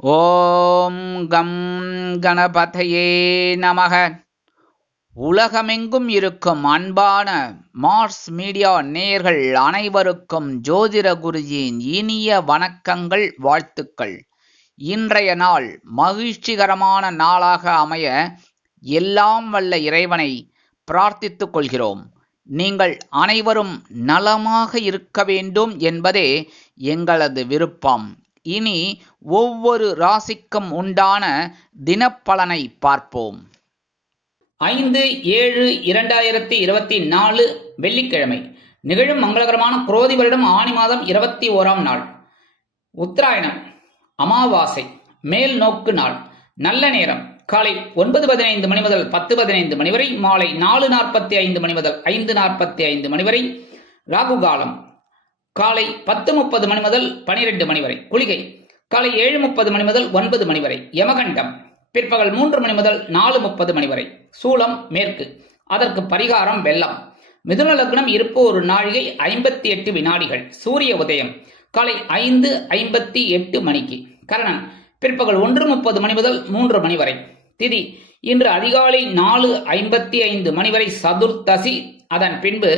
ஓம் come கணபதையே நமக. உலகமெங்கும் இருக்கும் அன்பான மார்ஸ் மீடியா நேயர்கள் அனைவருக்கும் ஜோதிட குருஜியின் இனிய வணக்கங்கள், வாழ்த்துக்கள். இன்றைய நாள் மகிழ்ச்சிகரமான நாளாக அமைய எல்லாம் வல்ல இறைவனை பிரார்த்தித்துக் கொள்கிறோம். நீங்கள் அனைவரும் நலமாக இருக்க வேண்டும் என்பதே எங்களது விருப்பம். இனி ஒவ்வொரு ராசிக்கும் உண்டான தினப்பலனை பார்ப்போம். 5/7/2024 வெள்ளிக்கிழமை நிகழும் மங்களகரமான குரோதி வருடம் ஆனி மாதம் 21ஆம் நாள், உத்தராயணம், அமாவாசை, மேல் நோக்கு நாள். நல்ல நேரம் காலை 9:15 மணி முதல் 10:15 மணி வரை, மாலை 4:45 மணி முதல் 5:45 மணி வரை. ராகு காலம் காலை 10:30 மணி முதல் 12 மணி வரை. குளிகை காலை 7:30 மணி முதல் 9 மணி வரை. யமகண்டம் பிற்பகல் 3 மணி முதல் 4:30 மணி வரை. சூலம் மேற்கு, அதற்கு பரிகாரம் வெள்ளம். மிதுன லக்னம் இருப்பு ஒரு நாழிகை 58 வினாடிகள். சூரிய உதயம் காலை 5:58 மணிக்கு. கரணன் பிற்பகல் 1:30 மணி முதல் 3 மணி வரை. திதி இன்று அதிகாலை 4:55 மணி வரை சதுர்த்தசி, அதன் பின்பு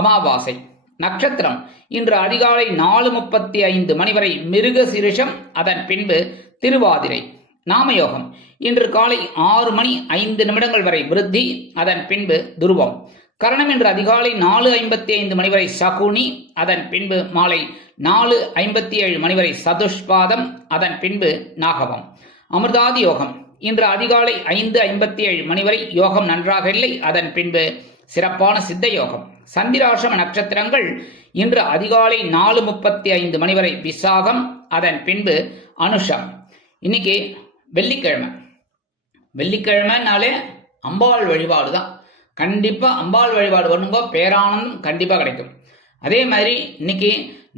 அமாவாசை. நட்சத்திரம் இன்று அதிகாலை 4:35 மணி வரை மிருக சிரிஷம், அதன் பின்பு திருவாதிரை. நாமயோகம் இன்று காலை 6:05 வரை விருத்தி, அதன் பின்பு துருவம். கரணம் இன்று அதிகாலை 4:55 மணி வரை சகுனி, அதன் பின்பு மாலை 4:57 மணி வரை சதுஷ்பாதம், அதன் பின்பு நாகவம். அமிர்தாதி யோகம் இன்று அதிகாலை 5:57 மணி வரை யோகம் நன்றாக இல்லை, அதன் பின்பு சிறப்பான சித்த யோகம். சந்திராசிரம நட்சத்திரங்கள் இன்று அதிகாலை 4:35 மணி வரை விசாகம், அதன் பின்பு அனுஷம். இன்னைக்கு வெள்ளிக்கிழமை. வெள்ளிக்கிழமைனாலே அம்பாள் வழிபாடு தான். கண்டிப்பா அம்பாள் வழிபாடு பண்ணுங்க, பேரானந்தம் கண்டிப்பா கிடைக்கும். அதே மாதிரி இன்னைக்கு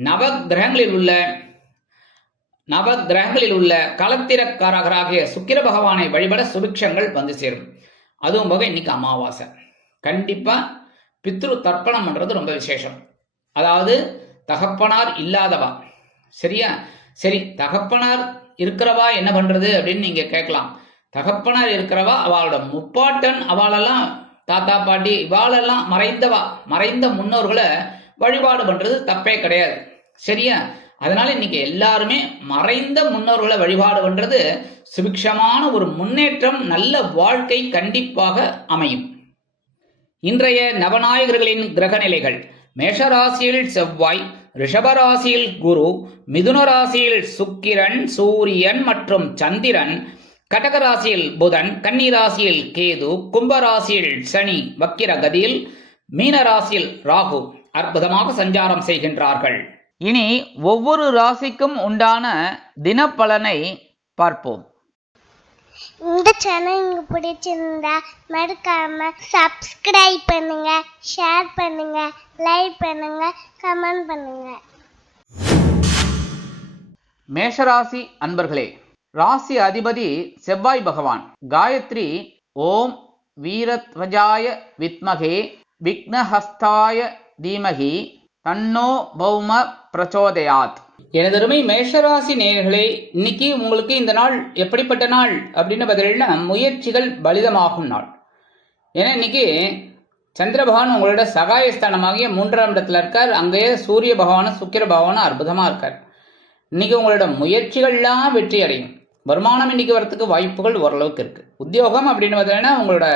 நவகிரகங்களில் உள்ள களத்திரக்காரகராகிய சுக்கிர பகவானை வழிபட சுபிக்ஷங்கள் வந்து சேரும். அதுவும் போக இன்னைக்கு அமாவாசை. கண்டிப்பா பித்ரு தர்ப்பணம் பண்றது ரொம்ப விசேஷம். அதாவது தகப்பனார் இல்லாதவா, சரியா? சரி, தகப்பனார் இருக்கிறவா என்ன பண்றது அப்படின்னு நீங்க கேட்கலாம். தகப்பனார் இருக்கிறவா அவளோட முப்பாட்டன், அவளெல்லாம் தாத்தா பாட்டி, இவாளெல்லாம் மறைந்த முன்னோர்களை வழிபாடு பண்றது தப்பே கிடையாது, சரியா? அதனால இன்னைக்கு எல்லாருமே மறைந்த முன்னோர்களை வழிபாடு பண்றது சுபிக்ஷமான ஒரு முன்னேற்றம், நல்ல வாழ்க்கை கண்டிப்பாக அமையும். இன்றைய நவநாயகர்களின் கிரக நிலைகள்: மேஷராசியில் செவ்வாய், ரிஷபராசியில் குரு, மிதுன ராசியில் சுக்கிரன், சூரியன் மற்றும் சந்திரன், கடகராசியில் புதன், கன்னிராசியில் கேது, கும்பராசியில் சனி வக்கிர கதியில், மீனராசியில் ராகு அற்புதமாக சஞ்சாரம் செய்கின்றார்கள். இனி ஒவ்வொரு ராசிக்கும் உண்டான தினப்பலனை பார்ப்போம். இந்த சேனல் உங்களுக்கு பிடிச்சிருந்தா மறக்காம சப்ஸ்கிரைப் பண்ணுங்க, ஷேர் பண்ணுங்க, லைக் பண்ணுங்க, கமெண்ட் பண்ணுங்க. மேஷராசி அன்பர்களே, ராசி அதிபதி செவ்வாய் பகவான். காயத்ரி ஓம் வீரத்வஜாய வித்மகே விக்னஹஸ்தாய தீமகி தன்னோ பௌம பிரச்சோதயாத். எனதருமை மேஷராசி நேயர்களே, இன்னைக்கு உங்களுக்கு இந்த நாள் எப்படிப்பட்ட நாள் அப்படின்னு பதிலா முயற்சிகள் பலிதமாகும் நாள். ஏன்னா இன்னைக்கு சந்திர பகவான் உங்களோட சகாயஸ்தானமாகிய 3ஆம் இடத்துல இருக்கார். அங்கேயே சூரிய பகவானும் சுக்கிர பகவானும் அற்புதமா இருக்கார். இன்னைக்கு உங்களோட முயற்சிகள்லாம் வெற்றி அடையும். வருமானம் இன்னைக்கு வரத்துக்கு வாய்ப்புகள் ஓரளவுக்கு இருக்கு. உத்தியோகம் அப்படின்னு பார்த்தீங்கன்னா உங்களோட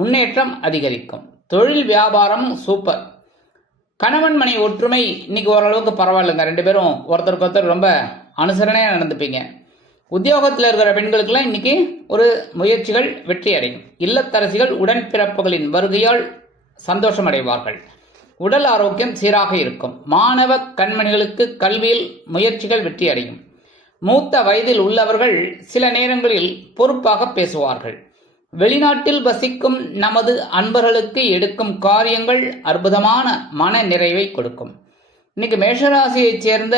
முன்னேற்றம் அதிகரிக்கும். தொழில் வியாபாரம் சூப்பர். கணவன் மனை ஒற்றுமை இன்னைக்கு ஓரளவுக்கு பரவாயில்லைங்க. 2 பேரும் ஒருத்தருக்கு ஒருத்தர் ரொம்ப அனுசரணையாக நடந்துப்பீங்க. உத்தியோகத்தில் இருக்கிற பெண்களுக்கெல்லாம் இன்னைக்கு ஒரு முயற்சிகள் வெற்றி அடையும். இல்லத்தரசிகள் உடன்பிறப்புகளின் வருகையால் சந்தோஷம் அடைவார்கள். உடல் ஆரோக்கியம் சீராக இருக்கும். மாணவ கண்மணிகளுக்கு கல்வியில் முயற்சிகள் வெற்றி அடையும். மூத்த வயதில் உள்ளவர்கள் சில நேரங்களில் பொறுப்பாக பேசுவார்கள். வெளிநாட்டில் வசிக்கும் நமது அன்பர்களுக்கு எடுக்கும் காரியங்கள் அற்புதமான மன நிறைவை கொடுக்கும். இன்னைக்கு மேஷராசியைச் சேர்ந்த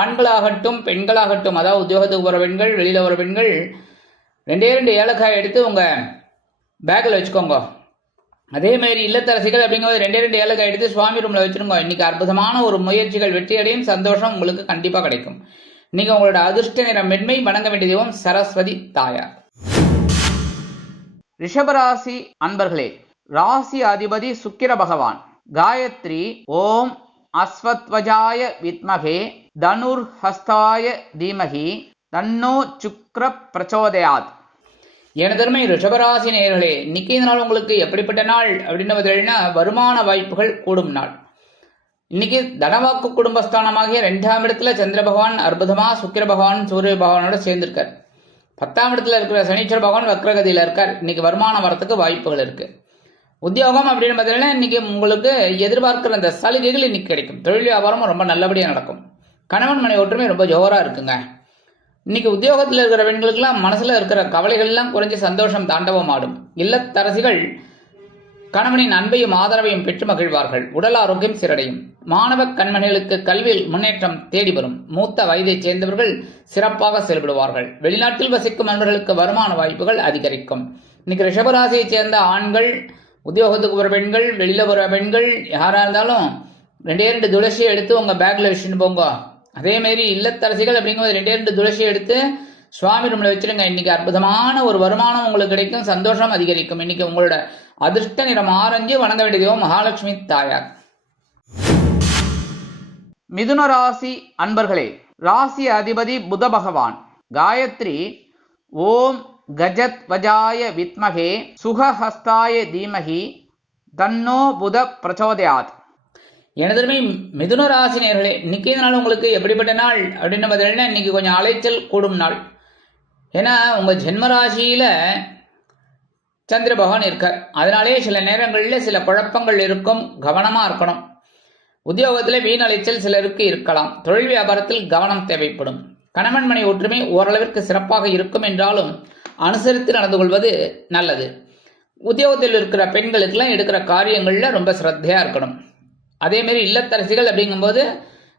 ஆண்களாகட்டும் பெண்களாகட்டும், அதாவது உத்தியோகத்துக்கு போகிற பெண்கள், வெளியில் வர பெண்கள் 2 ஏலக்காய் எடுத்து உங்கள் பேக்கில் வச்சுக்கோங்க. அதே மாதிரி இல்லத்தரசிகள் அப்படிங்கும்போது 2 ஏலக்காய் எடுத்து சுவாமி ரூமில் வச்சுருங்க. இன்னைக்கு அற்புதமான ஒரு முயற்சிகள் வெற்றி அடையும். சந்தோஷம் உங்களுக்கு கண்டிப்பாக கிடைக்கும். இன்னைக்கு உங்களோட அதிர்ஷ்ட நிறம் வெண்மை. வணங்க வேண்டிய தெய்வம் சரஸ்வதி தாயார். ரிஷபராசி அன்பர்களே, ராசி அதிபதி சுக்கிர பகவான். காயத்ரி ஓம் அஸ்வத்வஜாய வித்மகே தனுர் ஹஸ்தாய தீமகி தன்னோ சுக்ர பிரச்சோதயாத். எனதருமை ரிஷபராசி நேயர்களே, இன்னைக்கு இந்த நாள் உங்களுக்கு எப்படிப்பட்ட நாள் அப்படின்னு பார்த்தீங்கன்னா, வருமான வாய்ப்புகள் கூடும் நாள். இன்னைக்கு தனவாக்கு குடும்பஸ்தானமாகிய 2ஆம் இடத்துல சந்திர பகவான் அற்புதமா சுக்கிர பகவான் சூரிய பகவானோட சேர்ந்திருக்கார். 10ஆம் இடத்துல இருக்கிற சனீஸ்வர பகவான் வக்ரகதியில இருக்கார். இன்னைக்கு வருமானம் வரத்துக்கு வாய்ப்புகள் இருக்கு. உத்தியோகம் அப்படின்னு பார்த்தீங்கன்னா, இன்னைக்கு உங்களுக்கு எதிர்பார்க்கிற அந்த சலுகைகள் இன்னைக்கு கிடைக்கும். தொழில் வியாபாரமும் ரொம்ப நல்லபடியாக நடக்கும். கணவன் மனை ஒற்றுமை ரொம்ப ஜோரா இருக்குங்க. இன்னைக்கு உத்தியோகத்தில் இருக்கிற பெண்களுக்கெல்லாம் மனசுல இருக்கிற கவலைகள்லாம் குறைஞ்சி சந்தோஷம் தாண்டவம் ஆடும். இல்லத்தரசிகள் கணவனின் அன்பையும் ஆதரவையும் பெற்று மகிழ்வார்கள். உடல் ஆரோக்கியம் சீரடையும். மாணவ கண்மணிகளுக்கு கல்வியில் முன்னேற்றம் தேடி வரும். மூத்த வயதைச் சேர்ந்தவர்கள் சிறப்பாக செயல்படுவார்கள். வெளிநாட்டில் வசிக்கும் நண்பர்களுக்கு வருமான வாய்ப்புகள் அதிகரிக்கும். இன்னைக்கு ரிஷபராசியைச் சேர்ந்த ஆண்கள், உத்தியோகத்துக்கு போகிற பெண்கள், வெளியில போகிற பெண்கள் யாராக இருந்தாலும் 2 துளசியை எடுத்து உங்க பேக்ல வச்சுட்டு போங்க. அதே மாதிரி இல்லத்தரசிகள் அப்படிங்கும்போது 2 துளசியை எடுத்து சுவாமி ரூம்ல வச்சிருங்க. இன்னைக்கு அற்புதமான ஒரு வருமானம் உங்களுக்கு கிடைக்கும். சந்தோஷம் அதிகரிக்கும். இன்னைக்கு உங்களோட அதிர்ஷ்ட நிறம் ஆரஞ்சு. வணங்க வேண்டிய தெய்வம் மகாலட்சுமி தாயார். மிதுன ராசி அன்பர்களே, ராசி அதிபதி புத பகவான். காயத்ரி ஓம் கஜத் வஜாய வித்மகே சுகஹஸ்தாய தீமகி தன்னோ புத பிரச்சோதயாத். எனதுமே மிதுன ராசி நேயர்களே, இன்னைக்கு இந்த நாள் உங்களுக்கு எப்படிப்பட்ட நாள் அப்படின்னு பார்த்தீங்கன்னா, இன்னைக்கு கொஞ்சம் அலைச்சல் கூடும் நாள். ஏன்னா உங்க ஜென்ம ராசியில சந்திர பகவான் இருக்கார். அதனாலே சில நேரங்களில் சில குழப்பங்கள் இருக்கும். கவனமா இருக்கணும். உத்தியோகத்தில் வீண் அலைச்சல் சிலருக்கு இருக்கலாம். தொழில் வியாபாரத்தில் கவனம் தேவைப்படும். கணவன் மனை ஒற்றுமை ஓரளவிற்கு சிறப்பாக இருக்கும் என்றாலும் அனுசரித்து நடந்து கொள்வது நல்லது. உத்தியோகத்தில் இருக்கிற பெண்களுக்கெல்லாம் எடுக்கிற காரியங்கள்ல ரொம்ப சிரத்தையா இருக்கணும். அதே மாதிரி இல்லத்தரசிகள் அப்படிங்கும்போது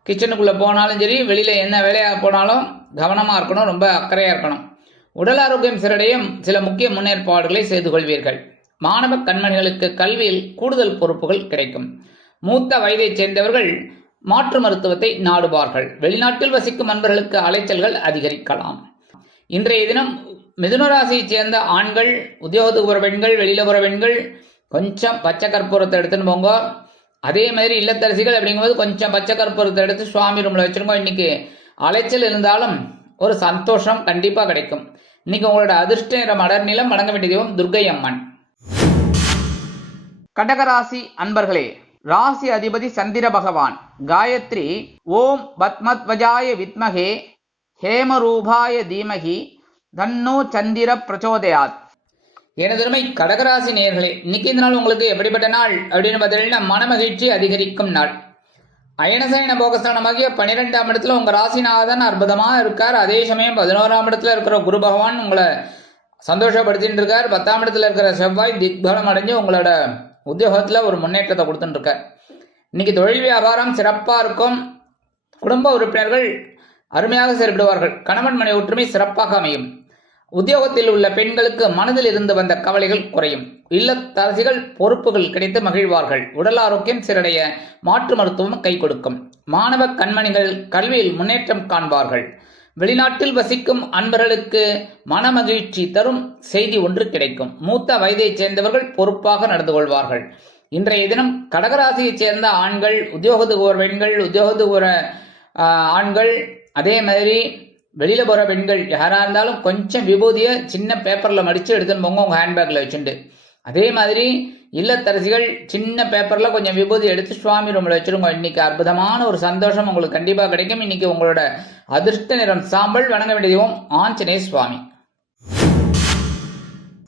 கிச்சனுக்குள்ள போனாலும் சரி, வெளியில என்ன வேலையாக போனாலும் கவனமா இருக்கணும். ரொம்ப அக்கறையா இருக்கணும். உடல் ஆரோக்கியம் சிறடையும் சில முக்கிய முன்னேற்பாடுகளை செய்து கொள்வீர்கள். மாணவ கண்மணிகளுக்கு கல்வியில் கூடுதல் பொறுப்புகள் கிடைக்கும். மூத்த வயதைச் சேர்ந்தவர்கள் மாற்று மருத்துவத்தை நாடுவார்கள். வெளிநாட்டில் வசிக்கும் நண்பர்களுக்கு அலைச்சல்கள் அதிகரிக்கலாம். இன்றைய தினம் மிதுன ராசியைச் சேர்ந்த ஆண்கள், உத்தியோகத்துக்கு போகிற பெண்கள், வெளியில போகிற பெண்கள் கொஞ்சம் பச்சை கற்பூரத்தை எடுத்துன்னு போங்க. அதே மாதிரி இல்லத்தரசிகள் அப்படிங்கும்போது கொஞ்சம் பச்சை கற்பூரத்தை எடுத்து சுவாமி ரூம்ல வச்சிருக்கோம். இன்னைக்கு அலைச்சல் இருந்தாலும் ஒரு சந்தோஷம் கண்டிப்பா கிடைக்கும். இன்னைக்கு உங்களோட அதிர்ஷ்ட நிறம் அடர் நிலம். வணங்க வேண்டிய தெய்வம் துர்க்கை அம்மன். கடகராசி அன்பர்களே, ராசி அதிபதி சந்திர பகவான். காயத்ரி ஓம் பத்மத்வஜாய வித்மகே ஹேமரூபாய தீமகி தன்னோ சந்திர பிரச்சோதயாத். எனதுமை கடகராசி நேயர்களே, இன்னைக்கு இந்த நாள் உங்களுக்கு எப்படிப்பட்ட நாள் அப்படின்னு பார்த்தீங்கன்னா, மனமகிழ்ச்சி அதிகரிக்கும் நாள். அயனசயன போகஸ்தானமாகிய 12ஆம் இடத்துல உங்க ராசிநாதன் அற்புதமா இருக்கார். அதே சமயம் 11ஆம் இடத்துல இருக்கிற குரு பகவான் உங்களை சந்தோஷப்படுத்திட்டு இருக்கார். 10ஆம் இடத்துல இருக்கிற செவ்வாய் திக்பலம் அடைஞ்சு உங்களோட உத்தியோகத்துல ஒரு முன்னேற்றத்தை கொடுத்துட்டு இருக்கார். இன்னைக்கு தொழில் வியாபாரம் சிறப்பா இருக்கும். குடும்ப உறுப்பினர்கள் அருமையாக செயல்படுவார்கள். கணவன் மனை ஒற்றுமை சிறப்பாக அமையும். உத்தியோகத்தில் உள்ள பெண்களுக்கு மனதில் இருந்து வந்த கவலைகள் குறையும். இல்லத்தரசிகள் பொறுப்புகள் கிடைத்து மகிழ்வார்கள். உடல் ஆரோக்கியம் சீரடைய மாற்று மருத்துவம் கை கொடுக்கும். மாணவ கண்மணிகள் கல்வியில் முன்னேற்றம் காண்பார்கள். வெளிநாட்டில் வசிக்கும் அன்பர்களுக்கு மனமகிழ்ச்சி தரும் செய்தி ஒன்று கிடைக்கும். மூத்த வயதைச் சேர்ந்தவர்கள் பொறுப்பாக நடந்து கொள்வார்கள். இன்றைய தினம் கடகராசியைச் சேர்ந்த ஆண்கள், உத்தியோகத்துக்கு ஒரு பெண்கள், உத்தியோகத்துக்கு ஒரு ஆண்கள், அதே மாதிரி வெளியில போற பெண்கள் யாரா இருந்தாலும் கொஞ்சம் விபூதியை சின்ன பேப்பர்ல மடிச்சு எடுத்துன்னு போங்க உங்க ஹேண்ட்பேக்ல வச்சுட்டு. அதே மாதிரி இல்லத்தரசிகள் சின்ன பேப்பர்ல கொஞ்சம் விபூதி எடுத்து சுவாமி ரூம்ல வச்சிருங்க. இன்னைக்கு அற்புதமான ஒரு சந்தோஷம் உங்களுக்கு கண்டிப்பா கிடைக்கும். இன்னைக்கு உங்களோட அதிர்ஷ்ட நிறம் சாம்பல். வணங்க வேண்டிய தெய்வம் ஆஞ்சநேய சுவாமி.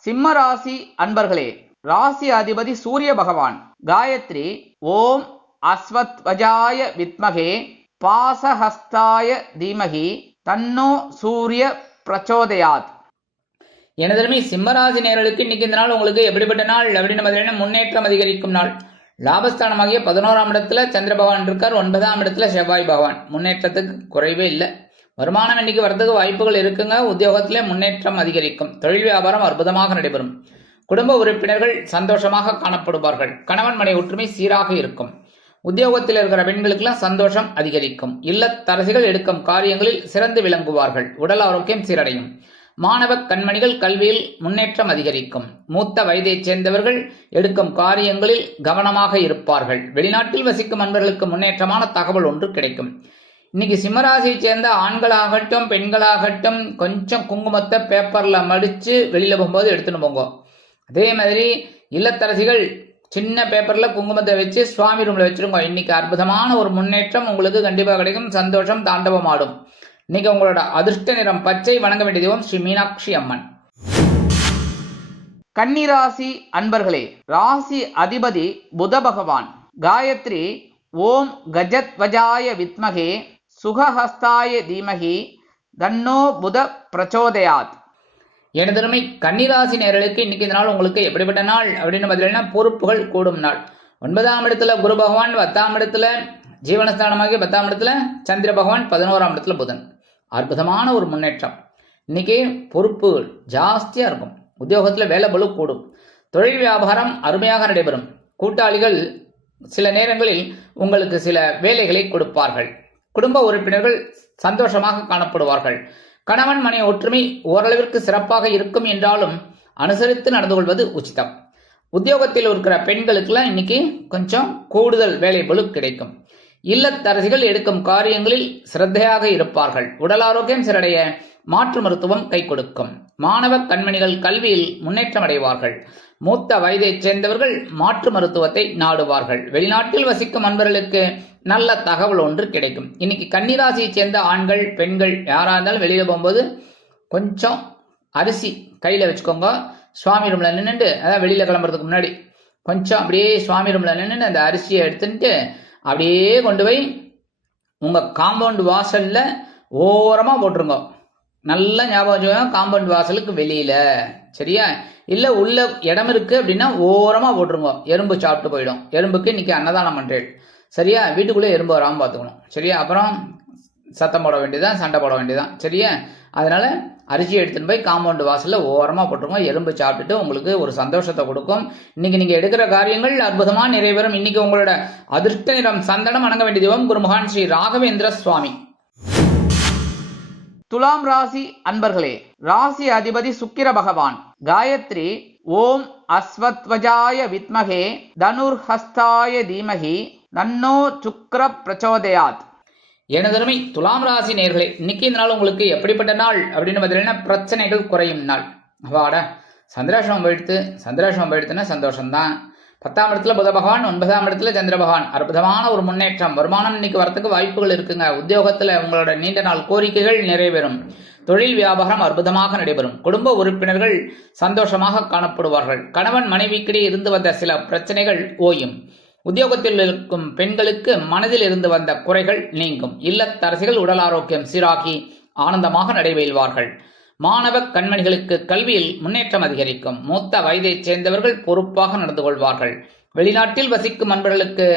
சிம்ம ராசி அன்பர்களே, ராசி அதிபதி சூரிய பகவான். காயத்ரி ஓம் அஸ்வத்வஜாய வித்மகே பாசஹஸ்தாய தீமகி தன்னோ சூரிய பிரச்சோதயாத். எனதருமை சிம்மராசி நேயர்களுக்கு இன்னைக்கு இந்த நாள் உங்களுக்கு எப்படிப்பட்ட நாள் அப்படின்னு பார்த்தீங்கன்னா, முன்னேற்றம் அதிகரிக்கும் நாள். லாபஸ்தானமாகிய 11ஆம் இடத்துல சந்திர பகவான் இருக்கார். 9ஆம் இடத்துல செவ்வாய் பகவான். முன்னேற்றத்துக்கு குறைவே இல்லை. வருமானம் இன்னைக்கு வரதுக்கு வாய்ப்புகள் இருக்குங்க. உத்தியோகத்திலே முன்னேற்றம் அதிகரிக்கும். தொழில் வியாபாரம் அற்புதமாக நடைபெறும். குடும்ப உறுப்பினர்கள் சந்தோஷமாக காணப்படுவார்கள். கணவன் மனை ஒற்றுமை சீராக இருக்கும். உத்தியோகத்தில் இருக்கிற பெண்களுக்கெல்லாம் சந்தோஷம் அதிகரிக்கும். இல்லத்தரசிகள் எடுக்கும் காரியங்களில் சிறந்து விளங்குவார்கள். உடல் ஆரோக்கியம் சீரடையும். மாணவ கண்மணிகள் கல்வியில் முன்னேற்றம் அதிகரிக்கும். மூத்த வயதைச் சேர்ந்தவர்கள் எடுக்கும் காரியங்களில் கவனமாக இருப்பார்கள். வெளிநாட்டில் வசிக்கும் அன்பர்களுக்கு முன்னேற்றமான தகவல் ஒன்று கிடைக்கும். இன்னைக்கு சிம்மராசியை சேர்ந்த ஆண்களாகட்டும் பெண்களாகட்டும் கொஞ்சம் குங்குமத்தை பேப்பர்ல மடிச்சு வெளியில போகும்போது எடுத்துன்னு போங்க. அதே மாதிரி இல்லத்தரசிகள் சின்ன பேப்பர்ல குங்குமத்தை வச்சு சுவாமி ரூம்ல வச்சிருங்க. இன்னைக்கு அற்புதமான ஒரு முன்னேற்றம் உங்களுக்கு கண்டிப்பாக கிடைக்கும். சந்தோஷம் தாண்டவம் ஆடும். இன்னைக்கு உங்களோட அதிர்ஷ்ட நிறம் பச்சை. வணங்க வேண்டிய தெய்வம் ஸ்ரீ மீனாட்சி அம்மன். கன்னிராசி அன்பர்களே, ராசி அதிபதி புத பகவான். காயத்ரி ஓம் கஜத்வஜாய வித்மகே சுகஹஸ்தாய தீமகி தன்னோ புத பிரச்சோதயாத். எனதருமை கன்னிராசி நேயர்களுக்கு இன்னைக்கு இந்த நாள் உங்களுக்கு எப்படிப்பட்ட நாள் அப்படின்னு பார்த்தீங்கன்னா, பொறுப்புகள் கூடும் நாள். 9ஆம் இடத்துல குரு பகவான், 10ஆம் இடத்துல ஜீவனஸ்தானமாகி 10ஆம் இடத்துல சந்திர பகவான், 11ஆம் இடத்துல புதன். அற்புதமான ஒரு முன்னேற்றம். இன்னைக்கு பொறுப்புகள் ஜாஸ்தியா இருக்கும். உத்தியோகத்துல வேலை பளு கூடும். தொழில் வியாபாரம் அருமையாக நடைபெறும். கூட்டாளிகள் சில நேரங்களில் உங்களுக்கு சில வேலைகளை கொடுப்பார்கள். குடும்ப உறுப்பினர்கள் சந்தோஷமாக காணப்படுவார்கள். கணவன் மனை ஒற்றுமை ஓரளவிற்கு சிறப்பாக இருக்கும் என்றாலும் அனுசரித்து நடந்து கொள்வது உச்சிதம். உத்தியோகத்தில் இருக்கிற பெண்களுக்கெல்லாம் இன்னைக்கு கொஞ்சம் கூடுதல் வேலை பளு கிடைக்கும். இல்லத்தரசிகள் எடுக்கும் காரியங்களில் சிரத்தையாக இருப்பார்கள். உடல் ஆரோக்கியம் சிறடைய மாற்று மருத்துவம் கை கொடுக்கும். மாணவ கண்மணிகள் கல்வியில் முன்னேற்றம் அடைவார்கள். மூத்த வயதைச் சேர்ந்தவர்கள் மாற்று மருத்துவத்தை நாடுவார்கள். வெளிநாட்டில் வசிக்கும் அன்பர்களுக்கு நல்ல தகவல் ஒன்று கிடைக்கும். இன்னைக்கு கன்னிராசியை சேர்ந்த ஆண்கள் பெண்கள் யாரா இருந்தாலும் வெளியில போகும்போது கொஞ்சம் அரிசி கையில வச்சுக்கோங்க. சுவாமி ரூம்ல நின்றுட்டு, அதாவது வெளியில கிளம்புறதுக்கு முன்னாடி கொஞ்சம் அப்படியே சுவாமி ரூம்ல நின்று அந்த அரிசியை எடுத்துட்டு அப்படியே கொண்டு போய் உங்க காம்பவுண்ட் வாசல்ல ஓரமா போட்டுருங்க. நல்ல ஞாபகம், காம்பவுண்ட் வாசலுக்கு வெளியில, சரியா? இல்ல உள்ள இடம் இருக்கு அப்படின்னா ஓரமா போட்டுருங்க. எறும்பு சாப்பிட்டு போயிடும். எறும்புக்கு இன்னைக்கு அன்னதானம் பண்றேன், சரியா? வீட்டுக்குள்ளே எறும்பு வராமல் பார்த்துக்கணும், சரியா? அப்புறம் சத்தம் போட வேண்டியதான், சண்டை போட வேண்டியதான், சரியா? அதனால அரிசி எடுத்துன்னு போய் காம்பவுண்ட் வாசல்ல ஓரமா போட்டுருங்க. எறும்பு சாப்பிட்டுட்டு உங்களுக்கு ஒரு சந்தோஷத்தை கொடுக்கும். இன்னைக்கு நீங்க எடுக்கிற காரியங்கள் அற்புதமா நிறைவேறும். இன்னைக்கு உங்களோட அதிர்ஷ்ட நிறம் சந்தனம். வணங்க வேண்டிய தெய்வம் குருமகான் ஸ்ரீ ராகவேந்திர சுவாமி. துலாம் ராசி அன்பர்களே, ராசி அதிபதி சுக்கிர பகவான். காயத்ரி ஓம் அஸ்வத்வஜாய வித்மகே தனுர்ஹஸ்தாய தீமகி தன்னோ சுக்ர பிரச்சோதயாத். எனதருமை துலாம் ராசி நேயர்களே, இன்னைக்கு இந்த நாள் உங்களுக்கு எப்படிப்பட்ட நாள் அப்படின்னு பார்த்தீங்கன்னா, பிரச்சனைகள் குறையும் நாள். வாடா சந்திராசிரமம் போயிடுத்துன்னா சந்தோஷம்தான். 10ஆம் இடத்துல புத பகவான், 9ஆம் இடத்துல சந்திர பகவான். அற்புதமான ஒரு முன்னேற்றம். வருமானம் இன்னைக்கு வரத்துக்கு வாய்ப்புகள் இருக்குங்க. உத்தியோகத்துல உங்களோட நீண்ட நாள் கோரிக்கைகள் நிறைவேறும். தொழில் வியாபாரம் அற்புதமாக நடைபெறும். குடும்ப உறுப்பினர்கள் சந்தோஷமாக காணப்படுவார்கள். கணவன் மனைவிக்கிடையே இருந்து வந்த சில பிரச்சனைகள் ஓயும். உத்தியோகத்தில் இருக்கும் பெண்களுக்கு மனதில் இருந்து வந்த குறைகள் நீங்கும். இல்லத்தரசிகள் உடல் ஆரோக்கியம் சீராகி ஆனந்தமாக நடைபெறுவார்கள். மாணவ கண்மணிகளுக்கு கல்வியில் முன்னேற்றம் அதிகரிக்கும். மூத்த வயதைச் சேர்ந்தவர்கள் பொறுப்பாக நடந்து கொள்வார்கள். வெளிநாட்டில் வசிக்கும் அன்பர்களுக்கு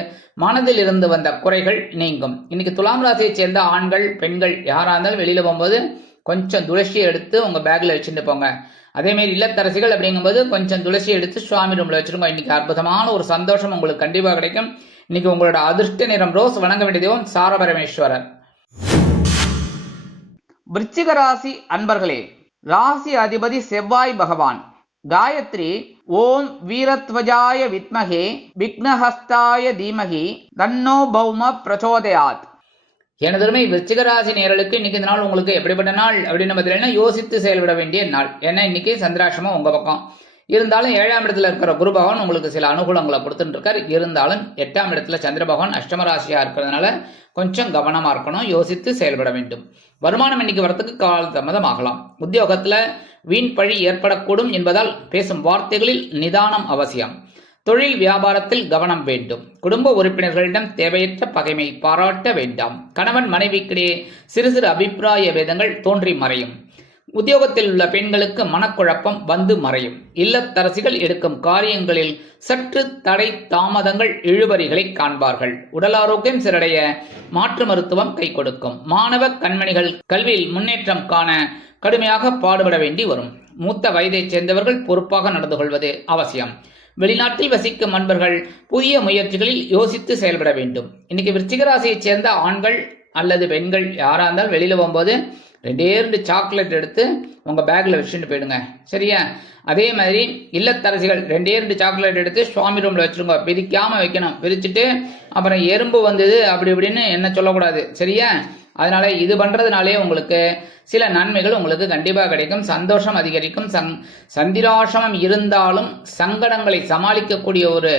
மனதில் இருந்து வந்த குறைகள் நீங்கும். இன்னைக்கு துலாம் ராசியை சேர்ந்த ஆண்கள் பெண்கள் யாரா இருந்தாலும் வெளியில போகும்போது கொஞ்சம் துளசியை எடுத்து உங்க பேக்ல வச்சுட்டு போங்க. அதே மாதிரி இல்லத்தரசிகள் அப்படிங்கும்போது கொஞ்சம் துளசி எடுத்து சுவாமி ரூம்ல வச்சிருங்க. இன்னைக்கு அற்புதமான ஒரு சந்தோஷம் உங்களுக்கு கண்டிப்பாக கிடைக்கும். இன்னைக்கு உங்களோட அதிர்ஷ்ட நிறம் ரோஸ். வணங்க வேண்டிய தெய்வம் சாரபரமேஸ்வரர். விருச்சிக ராசி அன்பர்களே, ராசி அதிபதி செவ்வாய் பகவான். காயத்ரி ஓம் வீரத்வஜாய வித்மகே விக்னஹஸ்தாய தீமகி தன்னோ பௌம பிரச்சோதயாத். எனதருமை விருச்சிக ராசி நேயர்களுக்கு இன்னைக்கு இந்த நாள் உங்களுக்கு எப்படிப்பட்ட நாள் அப்படின்னு பார்த்தீங்கன்னா, யோசித்து செயல்பட வேண்டிய நாள். ஏன்னா இன்னைக்கு சந்திராசிரமம் உங்க பக்கம் இருந்தாலும் 7ஆம் இடத்துல இருக்கிற குரு பகவான் உங்களுக்கு சில அனுகூலங்களை கொடுத்துட்டு இருக்காரு. இருந்தாலும் 8ஆம் இடத்துல சந்திர பகவான் அஷ்டம ராசியா இருக்கிறதுனால கொஞ்சம் கவனமா இருக்கணும். யோசித்து செயல்பட வேண்டும். வருமானம் இன்னைக்கு வரத்துக்கு கால தாமதம் ஆகலாம். உத்தியோகத்துல வீண் பழி ஏற்படக்கூடும் என்பதால் பேசும் வார்த்தைகளில் நிதானம் அவசியம். தொழில் வியாபாரத்தில் கவனம் வேண்டும். குடும்ப உறுப்பினர்களிடம் தேவையற்ற பகைமை பாராட்ட வேண்டாம். கணவன் மனைவிக்கிடையே சிறு சிறு அபிப்பிராய பேதங்கள் தோன்றி மறையும். உத்தியோகத்தில் உள்ள பெண்களுக்கு மனக்குழப்பம் வந்து மறையும். இல்லத்தரசிகள் எடுக்கும் காரியங்களில் சற்று தடை தாமதங்கள் இழுபறிகளை காண்பார்கள். உடல் ஆரோக்கியம் சிறடைய மாற்று மருத்துவம் கை கொடுக்கும். மாணவ கண்மணிகள் கல்வியில் முன்னேற்றம் காண கடுமையாக பாடுபட வேண்டி வரும். மூத்த வயதைச் சேர்ந்தவர்கள் பொறுப்பாக நடந்து கொள்வது அவசியம். வெளிநாட்டில் வசிக்கும் அன்பர்கள் புதிய முயற்சிகளில் யோசித்து செயல்பட வேண்டும். இன்னைக்கு விருச்சிக ராசியைச் சேர்ந்த ஆண்கள் அல்லது பெண்கள் யாரா இருந்தாலும் வெளியில போகும்போது 2 சாக்லேட் எடுத்து உங்க பேக்ல வச்சுட்டு போயிடுங்க. சரியா? அதே மாதிரி இல்லத்தரசிகள் 2 சாக்லேட் எடுத்து சுவாமி ரூம்ல வச்சிருங்க. பிரிக்காம வைக்கணும். பிரிச்சுட்டு அப்புறம் எறும்பு வந்தது அப்படி இப்படின்னு என்ன சொல்லக்கூடாது. சரியா? அதனால இது பண்றதுனாலே உங்களுக்கு சில நன்மைகள் உங்களுக்கு கண்டிப்பா கிடைக்கும். சந்தோஷம் அதிகரிக்கும். சந்திராசிரமம் இருந்தாலும் சங்கடங்களை சமாளிக்கக்கூடிய ஒரு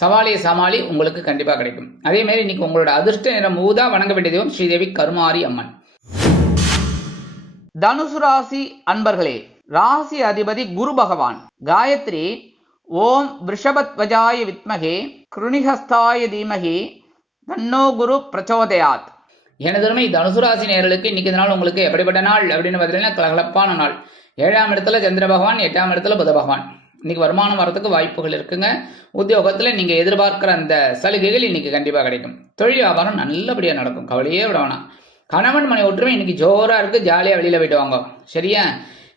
சமாளி உங்களுக்கு கண்டிப்பா கிடைக்கும். அதே மாதிரி இன்னைக்கு உங்களோட அதிர்ஷ்ட நிறம் ஊதா. வணங்க வேண்டிய தெய்வம் ஸ்ரீதேவி கருமாரி அம்மன். தனுசு ராசி அன்பர்களே, ராசி அதிபதி குரு பகவான். காயத்ரி ஓம் விருஷபத்வஜாய வித்மகே கிருணிஹஸ்தாய தீமகி தன்னோ குரு பிரச்சோதயாத். எனதுமை தனுசு ராசி நேயர்களுக்கு இன்னைக்கு நாள் உங்களுக்கு எப்படிப்பட்ட நாள் அப்படின்னு பார்த்தீங்கன்னா கலகலப்பான நாள். 7ஆம் இடத்துல சந்திர பகவான், 8ஆம் இடத்துல புத பகவான். இன்னைக்கு வருமானம் வரதுக்கு வாய்ப்புகள் இருக்குங்க. உத்தியோகத்துல நீங்க எதிர்பார்க்கிற அந்த சலுகைகள் இன்னைக்கு கண்டிப்பா கிடைக்கும். தொழில் வியாபாரம் நல்லபடியா நடக்கும். கவலையே விட வேணாம். கணவன் மனை ஒற்றுமை இன்னைக்கு ஜோரா இருக்கு. ஜாலியா வெளியில போயிட்டு வாங்க. சரியா?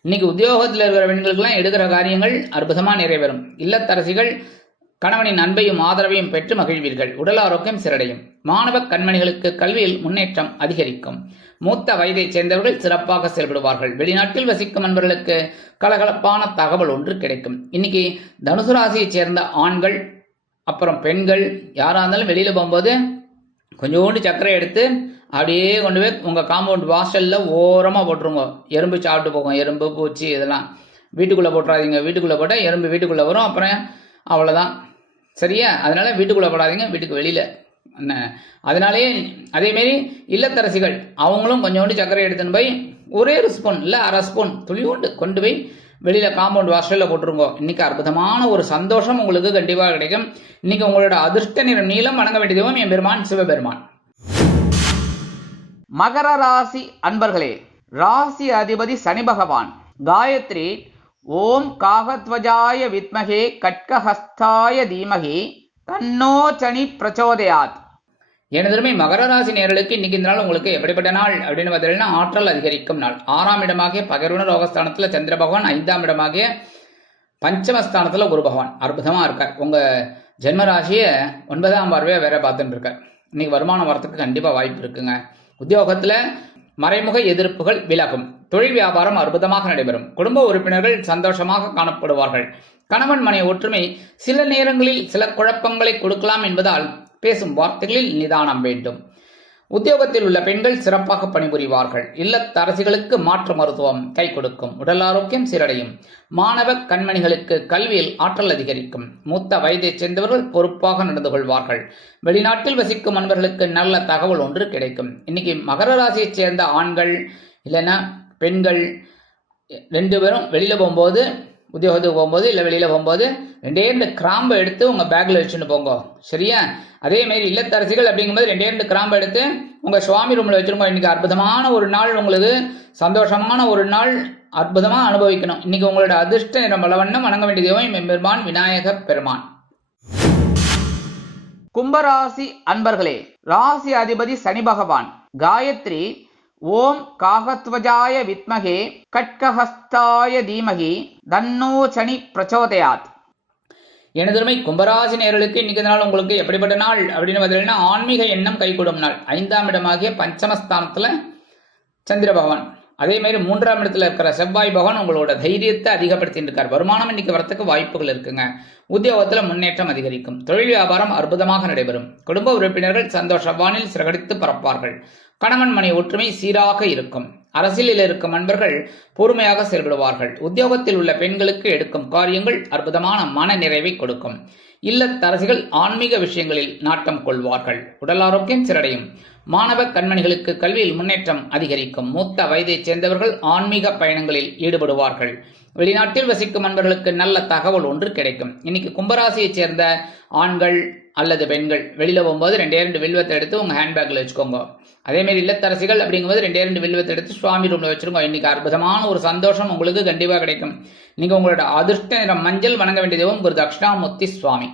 இன்னைக்கு உத்தியோகத்தில் இருக்கிற பெண்களுக்கெல்லாம் எடுக்கிற காரியங்கள் அற்புதமா நிறைவேறும். இல்லத்தரசிகள் கணவனின் அன்பையும் ஆதரவையும் பெற்று மகிழ்வீர்கள். உடல் ஆரோக்கியம் சிறடையும். மாணவ கண்மணிகளுக்கு கல்வியில் முன்னேற்றம் அதிகரிக்கும். மூத்த வயதைச் சேர்ந்தவர்கள் சிறப்பாக செயல்படுவார்கள். வெளிநாட்டில் வசிக்கும் நண்பர்களுக்கு கலகலப்பான தகவல் ஒன்று கிடைக்கும். இன்னைக்கு தனுசு ராசியைச் சேர்ந்த ஆண்கள் அப்புறம் பெண்கள் யாரா இருந்தாலும் வெளியில போகும்போது கொஞ்சோண்டு சர்க்கரை எடுத்து அப்படியே கொண்டு போய் உங்க காம்பவுண்ட் வாசல்ல ஓரமா போட்டுருங்க. எறும்பு சாப்பிட்டு போகும். எறும்பு பூச்சி இதெல்லாம் வீட்டுக்குள்ள போட்டுறாதீங்க. வீட்டுக்குள்ள போட்டால் எறும்பு வீட்டுக்குள்ள வரும். அப்புறம் அவ்வளோதான். சரியா? அதனால வீட்டுக்குள்ள போடாதீங்க. வீட்டுக்கு வெளியில. அதனாலேயே அதேமாரி இல்லத்தரசிகள் அவங்களும் கொஞ்சோண்டு சர்க்கரை எடுத்துன்னு போய் ஒரே ஒரு ஸ்பூன் இல்லை அரை ஸ்பூன் துளியோண்டு கொண்டு போய் வெளியில காம்பவுண்ட் வாசல்ல போட்டுருங்க. இன்னைக்கு அற்புதமான ஒரு சந்தோஷம் உங்களுக்கு கண்டிப்பாக கிடைக்கும். இன்னைக்கு உங்களோட அதிர்ஷ்ட நிறம் நீளம். வணங்க வேண்டிய தெய்வம் எம்பெருமான் சிவபெருமான். மகர ராசி அன்பர்களே, ராசி அதிபதி சனி பகவான். காயத்ரி ஓம் காகத்வஜாய வித்மகே கட்கஹஸ்தாய தீமகி தன்னோ சனி பிரச்சோதயாத். எனதுமே மகர ராசி நேயர்களுக்கு இன்னைக்கு இந்த நாள் உங்களுக்கு எப்படிப்பட்ட நாள் அப்படின்னு பார்த்தீங்கன்னா ஆற்றல் அதிகரிக்கும் நாள். 6ஆம் இடமாகிய பகருண ரோகஸ்தானத்துல சந்திர பகவான், 5ஆம் இடமாகிய பஞ்சமஸ்தானத்துல குரு பகவான் அற்புதமா இருக்கார். உங்க ஜென்மராசியை 9ஆம் பார்வையா வேற பார்த்துட்டு இருக்கார். இன்னைக்கு வருமானம் வரத்துக்கு கண்டிப்பா வாய்ப்பு இருக்குங்க. உத்தியோகத்துல மறைமுக எதிர்ப்புகள் விலகும். தொழில் வியாபாரம் அற்புதமாக நடைபெறும். குடும்ப உறுப்பினர்கள் சந்தோஷமாக காணப்படுவார்கள். கணவன் மனை ஒற்றுமை சில நேரங்களில் சில குழப்பங்களை கொடுக்கலாம் என்பதால் பேசும் வார்த்தைகளில் நிதானம் வேண்டும். உத்தியோகத்தில் உள்ள பெண்கள் சிறப்பாக பணிபுரிவார்கள். இல்லத்தரசிகளுக்கு மாற்று மருத்துவம் கை கொடுக்கும். உடல் ஆரோக்கியம் சீரடையும். மாணவ கண்மணிகளுக்கு கல்வியில் ஆற்றல் அதிகரிக்கும். மூத்த வயதைச் சேர்ந்தவர்கள் பொறுப்பாக நடந்து கொள்வார்கள். வெளிநாட்டில் வசிக்கும் நண்பர்களுக்கு நல்ல தகவல் ஒன்று கிடைக்கும். இன்னைக்கு மகர ராசியைச் சேர்ந்த ஆண்கள் இல்லைன்னா பெண்கள் 2 பேரும் வெளியில போகும்போது, உத்தியோகத்துக்கு போகும்போது இல்லை வெளியில போகும்போது 2 கிராம்பு எடுத்து உங்க பேக்ல வச்சுட்டு போங்க. சரியா? அதே மாதிரி இல்லத்தரசிகள் அப்படிங்கும்போது 2 கிராம்பு எடுத்து உங்க சுவாமி ரூம்ல வச்சிருக்கோம். இன்னைக்கு அற்புதமான ஒரு நாள். உங்களுக்கு சந்தோஷமான ஒரு நாள். அற்புதமா அனுபவிக்கணும். இன்னைக்கு உங்களோட அதிர்ஷ்ட நிறம் பலவண்ணம். வணங்க வேண்டிய தெய்வம் எம்பெருமான் விநாயக பெருமான். கும்பராசி அன்பர்களே, ராசி அதிபதி சனி பகவான். காயத்ரி ஓம் காகத்வஜாய வித்மகே கட்கஹஸ்தாய தீமகி தன்னோ சனி பிரச்சோதயாத். எனதுமை கும்பராசி நேயர்களுக்கு இன்னைக்கு நாள் உங்களுக்கு எப்படிப்பட்ட நாள் அப்படின்னு பார்த்தீங்கன்னா ஆன்மீக எண்ணம் கைகூடும் நாள். 5ஆம் இடமாகிய பஞ்சமஸ்தானத்துல சந்திர பகவான், அதே மாதிரி 3ஆம் இடத்துல இருக்கிற செவ்வாய் பகவான் உங்களோட தைரியத்தை அதிகப்படுத்திட்டு இருக்கார். வருமானம் இன்னைக்கு வரத்துக்கு வாய்ப்புகள் இருக்குங்க. உத்தியோகத்துல முன்னேற்றம் அதிகரிக்கும். தொழில் வியாபாரம் அற்புதமாக நடைபெறும். குடும்ப உறுப்பினர்கள் சந்தோஷ வானில் சிறகடித்து பறப்பார்கள். கணவன் மனை ஒற்றுமை சீராக இருக்கும். அரசியலில் இருக்கும் நண்பர்கள் பொறுமையாக செயல்படுவார்கள். உத்தியோகத்தில் உள்ள பெண்களுக்கு எடுக்கும் காரியங்கள் அற்புதமான மன நிறைவை கொடுக்கும். இல்லத்தரசிகள் ஆன்மீக விஷயங்களில் நாட்டம் கொள்வார்கள். உடல் ஆரோக்கியம் சிறடையும். மாணவ கண்மணிகளுக்கு கல்வியில் முன்னேற்றம் அதிகரிக்கும். மூத்த வயதைச் சேர்ந்தவர்கள் ஆன்மீக பயணங்களில் ஈடுபடுவார்கள். வெளிநாட்டில் வசிக்கும் நண்பர்களுக்கு நல்ல தகவல் ஒன்று கிடைக்கும். இன்னைக்கு கும்பராசியைச் சேர்ந்த ஆண்கள் அல்லது பெண்கள் வெளியில போகும்போது 2 வில்வத்தை எடுத்து உங்க ஹேண்ட்பேக்ல வச்சுக்கோங்க. அதே மாதிரி இல்லத்தரசிகள் அப்படிங்கும்போது 2 வில்வத்தை எடுத்து சுவாமி ரூம்ல வச்சிருக்கோம். இன்னைக்கு அற்புதமான ஒரு சந்தோஷம் உங்களுக்கு கண்டிப்பா கிடைக்கும். நீங்க உங்களோட அதிர்ஷ்ட நிறம் மஞ்சள். வணங்க வேண்டிய தெய்வம் குரு தட்சிணாமூர்த்தி சுவாமி.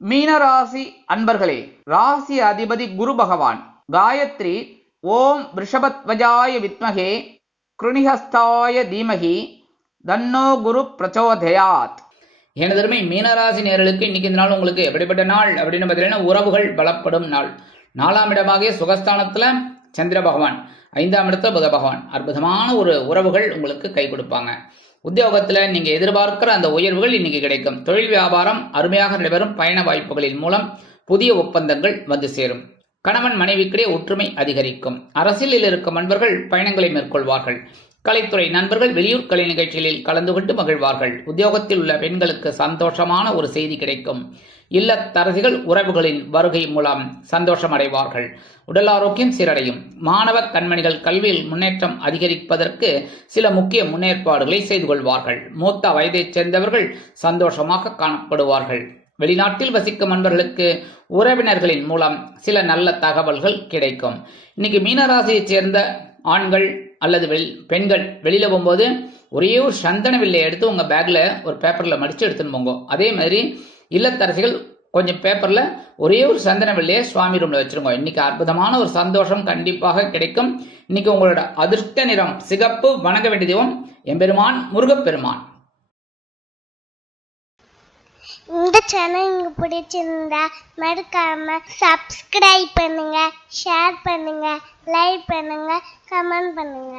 மீனராசி அன்பர்களே, ராசி அதிபதி குரு பகவான். காயத்ரி ஓம் ரிஷபத்வஜாய வித்மகே கிருணிஹஸ்தாய தீமகி தன்னோ குரு பிரச்சோதயாத். எனதருமை மீனராசி நேயர்களுக்கு இன்னைக்கு இந்த நாள் உங்களுக்கு எப்படிப்பட்ட நாள் அப்படின்னு பார்த்தீங்கன்னா, உறவுகள் பலப்படும் நாள். 4ஆம் இடமாகிய சுகஸ்தானத்துல சந்திர பகவான், 5ஆம் இடத்துல புத பகவான், அற்புதமான ஒரு உறவுகள் உங்களுக்கு கை கொடுப்பாங்க. உத்தியோகத்துல நீங்க எதிர்பார்க்கிற அந்த உயர்வுகள் இன்னைக்கு கிடைக்கும். தொழில் வியாபாரம் அருமையாக நடைபெறும். பயண வாய்ப்புகளின் மூலம் புதிய ஒப்பந்தங்கள் வந்து சேரும். கணவன் மனைவிக்கிடையே ஒற்றுமை அதிகரிக்கும். அரசியலில் இருக்கும் நண்பர்கள் பயணங்களை மேற்கொள்வார்கள். கலைத்துறை நண்பர்கள் வெளியூர் கலை நிகழ்ச்சிகளில் கலந்து கொண்டு மகிழ்வார்கள். உத்தியோகத்தில் உள்ள பெண்களுக்கு சந்தோஷமான ஒரு செய்தி கிடைக்கும். இல்லத்தரசிகள் உறவுகளின் வருகை மூலம் சந்தோஷம் அடைவார்கள். உடல் ஆரோக்கியம் சீரடையும். மாணவ கண்மணிகள் கல்வியில் முன்னேற்றம் அதிகரிப்பதற்கு சில முக்கிய முன்னேற்பாடுகளை செய்து கொள்வார்கள். மூத்த வயதைச் சேர்ந்தவர்கள் சந்தோஷமாக காணப்படுவார்கள். வெளிநாட்டில் வசிக்கும் நண்பர்களுக்கு உறவினர்களின் மூலம் சில நல்ல தகவல்கள் கிடைக்கும். இன்னைக்கு மீனராசியைச் சேர்ந்த ஆண்கள் அல்லது பெண்கள் வெளியில போகும்போது ஒரே ஒரு சந்தன வில்லையை எடுத்து உங்க பேக்ல ஒரு பேப்பர்ல மடிச்சு எடுத்துன்னு போங்க. அதே மாதிரி இல்லத்தரசிகள் கொஞ்சம் பேப்பர்ல ஒரே ஒரு சந்தன வில்லையை சுவாமி ரூம்ல வச்சிருங்க. இன்னைக்கு அற்புதமான ஒரு சந்தோஷம் கண்டிப்பாக கிடைக்கும். இன்னைக்கு உங்களோட அதிர்ஷ்ட நிறம் சிகப்பு. வணங்க வேண்டிய தெய்வம் எம்பெருமான் முருகப்பெருமான். இந்த சேனல் உங்களுக்கு பிடிச்சிருந்தா மறக்காம சப்ஸ்கிரைப் பண்ணுங்க, ஷேர் பண்ணுங்க, லைக் பண்ணுங்க, கமெண்ட் பண்ணுங்க.